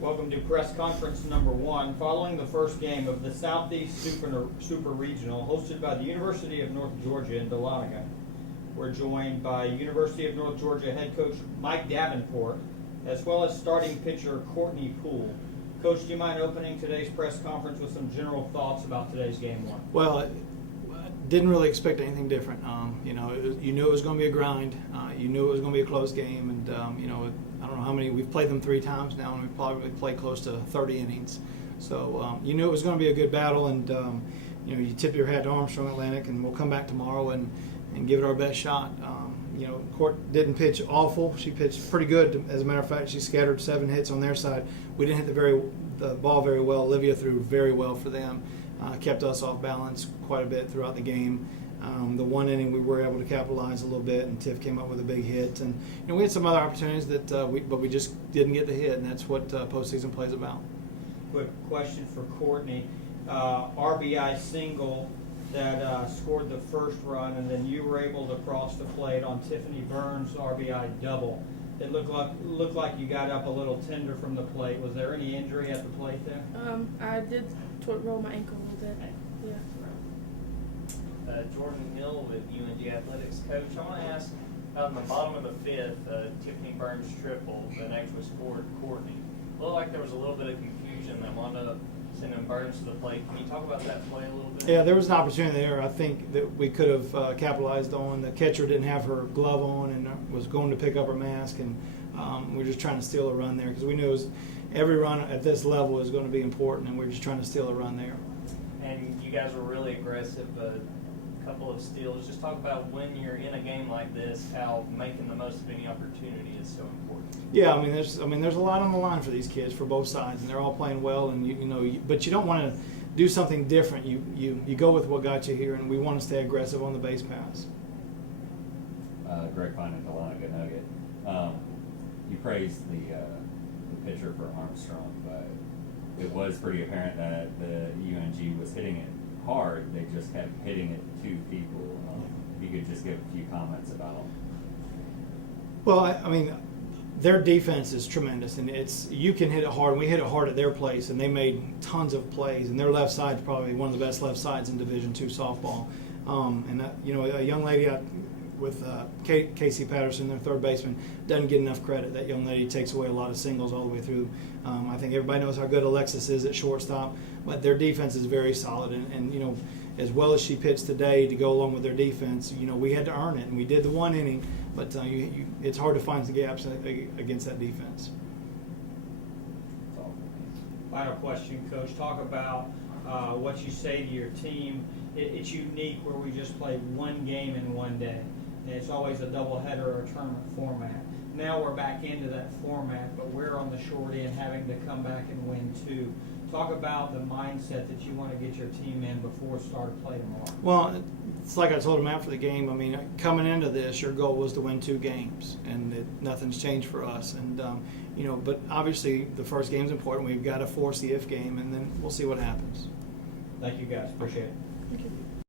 Welcome to press conference number 1, following the first game of the Southeast Super Regional, hosted by the University of North Georgia in Dahlonega. We're joined by University of North Georgia head coach Mike Davenport, as well as starting pitcher Courtney Poole. Coach, do you mind opening today's press conference with some general thoughts about today's game 1? Well, I didn't really expect anything different. You knew it was going to be a grind. You knew it was going to be a close game, and I don't know how many. We've played them 3 times now, and we probably played close to 30 innings. So you knew it was going to be a good battle, and you tip your hat to Armstrong Atlantic, and we'll come back tomorrow and give it our best shot. Court didn't pitch awful. She pitched pretty good. As a matter of fact, she scattered 7 hits on their side. We didn't hit the ball very well. Olivia threw very well for them. Kept us off balance quite a bit throughout the game. The one inning we were able to capitalize a little bit, and Tiff came up with a big hit. And we had some other opportunities but we just didn't get the hit, and that's what postseason play is about. Quick question for Courtney. RBI single that scored the first run, and then you were able to cross the plate on Tiffany Burns' RBI double. It looked like you got up a little tender from the plate. Was there any injury at the plate there? I did roll my ankle a little bit. Yeah. Jordan Hill with UNG Athletics. Coach, I want to ask, on the bottom of the 5th, Tiffany Burns triple that actually scored Courtney. It looked like there was a little bit of confusion that wound up sending Burns to the plate. Can you talk about that play a little bit? Yeah, there was an opportunity there I think that we could have capitalized on. The catcher didn't have her glove on and was going to pick up her mask, and we were just trying to steal a run there because we knew every run at this level is going to be important, and we were just trying to steal a run there. And you guys were really aggressive, a couple of steals. Just talk about when you're in a game like this, how making the most of any opportunity is so important. Yeah, there's a lot on the line for these kids, for both sides, and they're all playing well. And but you don't want to do something different. You go with what got you here, and we want to stay aggressive on the base pass. Greg Fine and Dahlonega Nugget. You praised the pitcher for Armstrong, but it was pretty apparent that the UNG was hitting it hard. They just kept hitting it to people. If you could just give a few comments about. Well, their defense is tremendous, and you can hit it hard. We hit it hard at their place, and they made tons of plays. And their left side is probably one of the best left sides in Division II softball. A young lady with Casey Patterson, their third baseman, doesn't get enough credit. That young lady takes away a lot of singles all the way through. I think everybody knows how good Alexis is at shortstop, but their defense is very solid. And as well as she pitched today to go along with their defense, we had to earn it, and we did the 1 inning. But it's hard to find the gaps against that defense. Final question, Coach. Talk about what you say to your team. It's unique where we just play 1 game in 1 day. And it's always a doubleheader or a tournament format. Now we're back into that format, but we're on the short end having to come back and win 2. Talk about the mindset that you want to get your team in before start of play tomorrow. Well, it's like I told him after the game. Coming into this, your goal was to win 2 games, and nothing's changed for us. And but obviously the first game's important. We've got to force the if game, and then we'll see what happens. Thank you, guys. Appreciate it. Thank you.